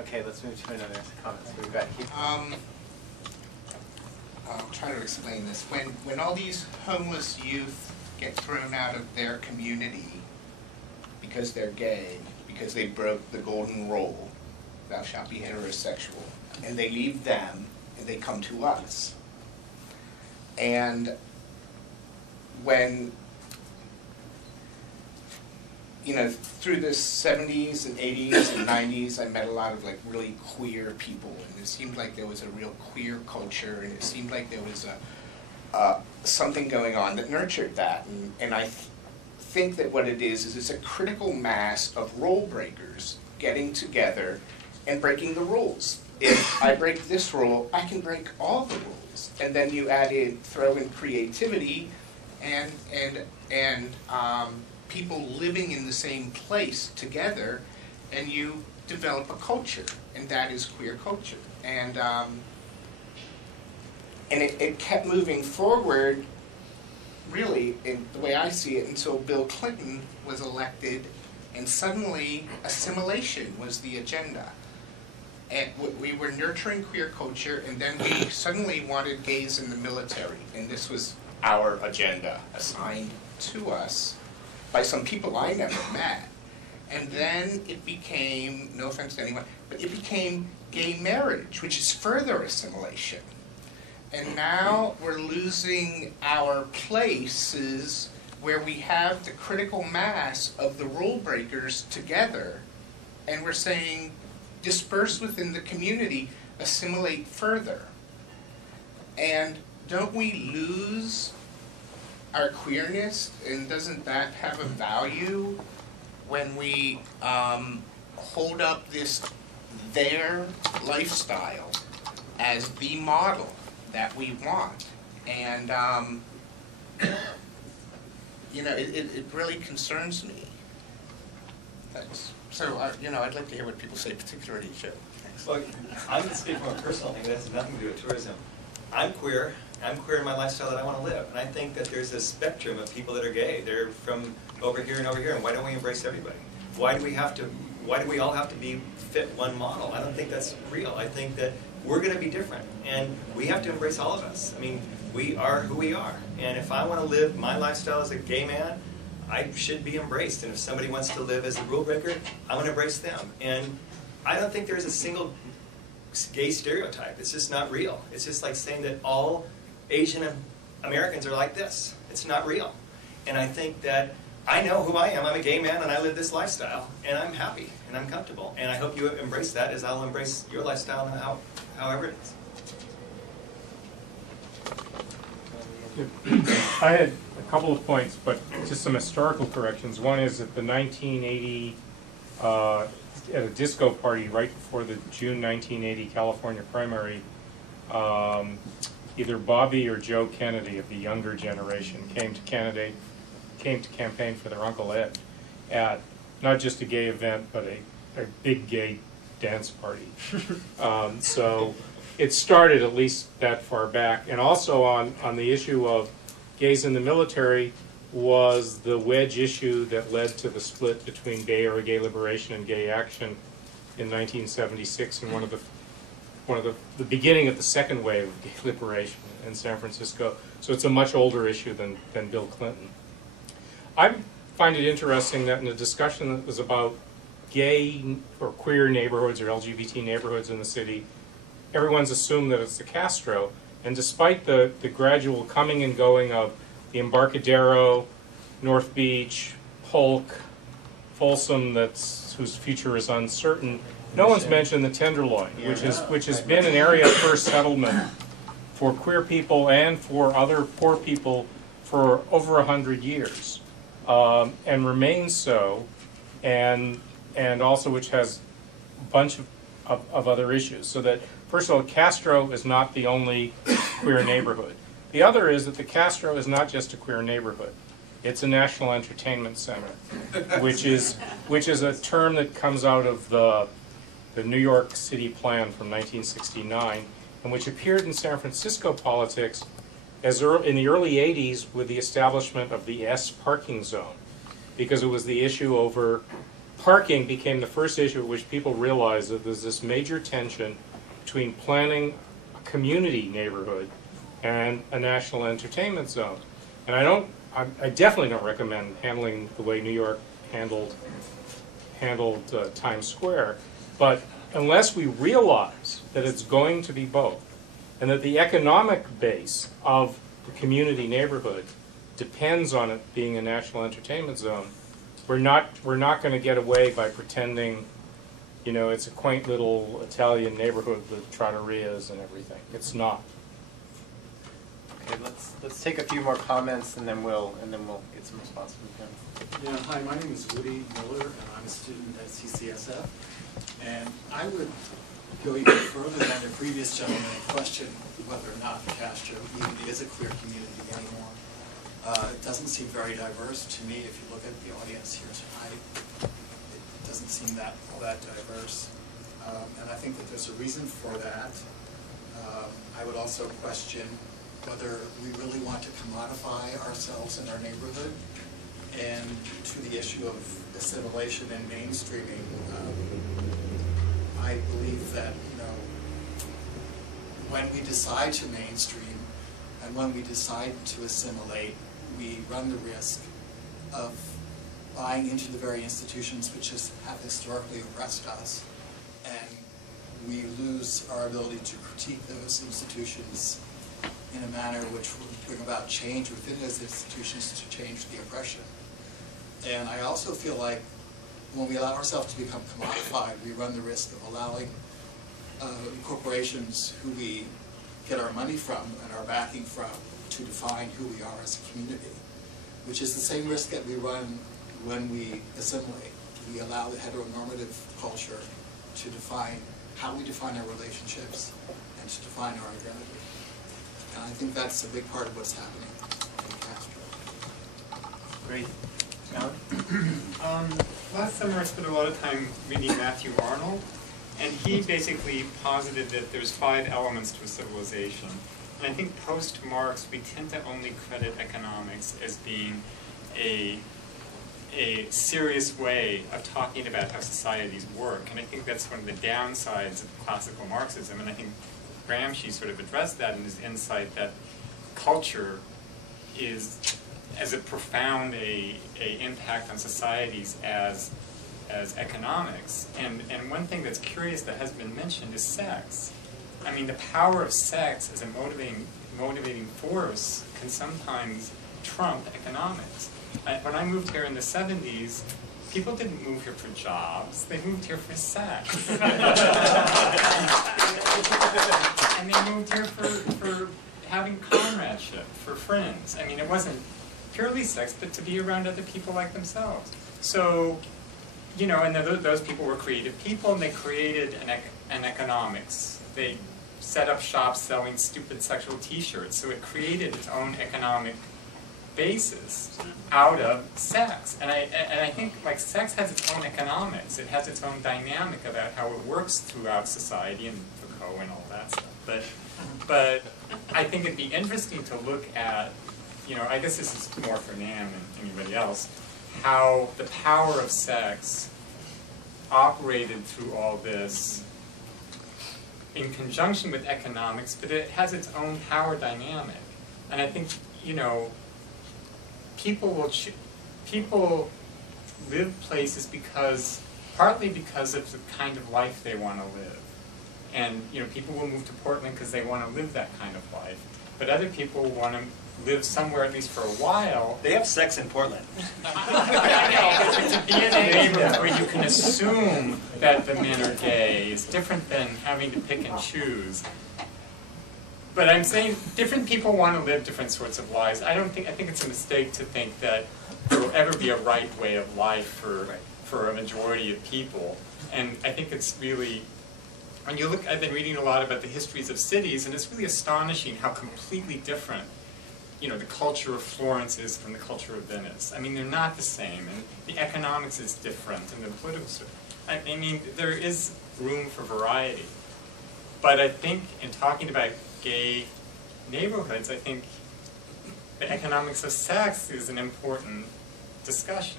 Okay, let's move to another comment. So we've got I'll try to explain this. When all these homeless youth get thrown out of their community because they're gay, because they broke the golden rule, thou shalt be heterosexual, and they leave them and they come to us. And when, you know, through the 70s and 80s and 90s, I met a lot of like really queer people, and it seemed like there was a real queer culture, and it seemed like there was something going on that nurtured that. And I think that what it is it's a critical mass of rule breakers getting together and breaking the rules. If I break this rule, I can break all the rules. And then you throw in creativity and people living in the same place together, and you develop a culture, and that is queer culture. And it kept moving forward, really, in the way I see it, until Bill Clinton was elected, and suddenly assimilation was the agenda. And we were nurturing queer culture, and then we suddenly wanted gays in the military, and this was our agenda assigned to us by some people I never met. And then it became, no offense to anyone, but it became gay marriage, which is further assimilation. And now we're losing our places where we have the critical mass of the rule breakers together, and we're saying, disperse within the community, assimilate further. And don't we lose our queerness, and doesn't that have a value when we hold up their lifestyle as the model that we want? And you know, it really concerns me. So I'd like to hear what people say, particularly Joe. Well, I'm going to speak from a personal thing that has nothing to do with tourism. I'm queer. I'm queer in my lifestyle that I want to live, and I think that there's a spectrum of people that are gay. They're from over here and over here, and why don't we embrace everybody? Why do we all have to fit one model? I don't think that's real. I think that we're going to be different, and we have to embrace all of us. I mean, we are who we are, and if I want to live my lifestyle as a gay man, I should be embraced, and if somebody wants to live as a rule breaker, I want to embrace them. And I don't think there's a single gay stereotype. It's just not real. It's just like saying that all Asian Americans are like this. It's not real. And I think that I know who I am. I'm a gay man, and I live this lifestyle, and I'm happy, and I'm comfortable. And I hope you embrace that as I'll embrace your lifestyle and however it is. I had a couple of points, but just some historical corrections. One is that the 1980, at a disco party right before the June 1980 California primary, either Bobby or Joe Kennedy of the younger generation came to campaign for their Uncle Ed at not just a gay event, but a big gay dance party. So it started at least that far back. And also on the issue of gays in the military was the wedge issue that led to the split between Gay Era Gay Liberation and Gay Action in 1976, and one of the beginning of the second wave of gay liberation in San Francisco. So it's a much older issue than Bill Clinton. I find it interesting that in a discussion that was about gay or queer neighborhoods or LGBT neighborhoods in the city, everyone's assumed that it's the Castro, and despite the gradual coming and going of the Embarcadero, North Beach, Polk, Folsom, whose future is uncertain, no one's mentioned the Tenderloin, which has been an area of first settlement for queer people and for other poor people for over 100 years, and remains so, and also which has a bunch of other issues. So that, first of all, Castro is not the only queer neighborhood. The other is that the Castro is not just a queer neighborhood. It's a national entertainment center, which is a term that comes out of the New York City Plan from 1969, and which appeared in San Francisco politics as in the early 80s with the establishment of the S parking zone, because it was the issue over parking became the first issue at which people realized that there's this major tension between planning a community neighborhood and a national entertainment zone. And I definitely don't recommend handling the way New York handled Times Square, but unless we realize that it's going to be both, and that the economic base of the community neighborhood depends on it being a national entertainment zone, we're not going to get away by pretending, you know, it's a quaint little Italian neighborhood with trattorias and everything. It's not. Okay, let's take a few more comments and then we'll get some response from him. Yeah, hi, my name is Woody Miller, and I'm a student at CCSF. And I would go even further than the previous gentleman and question whether or not Castro even is a queer community anymore. It doesn't seem very diverse to me if you look at the audience here tonight. It doesn't seem all that diverse. And I think that there's a reason for that. I would also question whether we really want to commodify ourselves in our neighborhood. And to the issue of assimilation and mainstreaming, I believe that, you know, when we decide to mainstream and when we decide to assimilate, we run the risk of buying into the very institutions which have historically oppressed us, and we lose our ability to critique those institutions in a manner which will bring about change within those institutions to change the oppression. And I also feel like when we allow ourselves to become commodified, we run the risk of allowing corporations who we get our money from and our backing from to define who we are as a community, which is the same risk that we run when we assimilate. We allow the heteronormative culture to define how we define our relationships and to define our identity. And I think that's a big part of what's happening in Castro. Great. John? Last summer I spent a lot of time reading Matthew Arnold, and he basically posited that there's 5 elements to a civilization. And I think post-Marx we tend to only credit economics as being a serious way of talking about how societies work. And I think that's one of the downsides of classical Marxism, and I think Gramsci sort of addressed that in his insight that culture is as a profound a impact on societies as economics. And one thing that's curious that has been mentioned is sex. I mean, the power of sex as a motivating force can sometimes trump economics. When I moved here in the 70s, people didn't move here for jobs, they moved here for sex. And they moved here for having comradeship, for friends. I mean, it wasn't purely sex, but to be around other people like themselves. So, you know, and those people were creative people, and they created an economics. They set up shops selling stupid sexual t-shirts, so it created its own economic basis out of sex. And I think, like, sex has its own economics. It has its own dynamic about how it works throughout society, and Foucault and all that stuff. But I think it'd be interesting to look at, you know, I guess this is more for Nan than anybody else, how the power of sex operated through all this in conjunction with economics, but it has its own power dynamic. And I think, you know, people live places partly because of the kind of life they want to live. And, you know, people will move to Portland because they want to live that kind of life. But other people want to live somewhere, at least for a while. They have sex in Portland. I know, but to be in a neighborhood where you can assume that the men are gay is different than having to pick and choose. But I'm saying different people want to live different sorts of lives. I think it's a mistake to think that there will ever be a right way of life for a majority of people. And I think it's really, when you look, I've been reading a lot about the histories of cities, and it's really astonishing how completely different, you know, the culture of Florence is from the culture of Venice. I mean, they're not the same, and the economics is different, and the political stuff. I mean, there is room for variety. But I think in talking about gay neighborhoods, I think the economics of sex is an important discussion.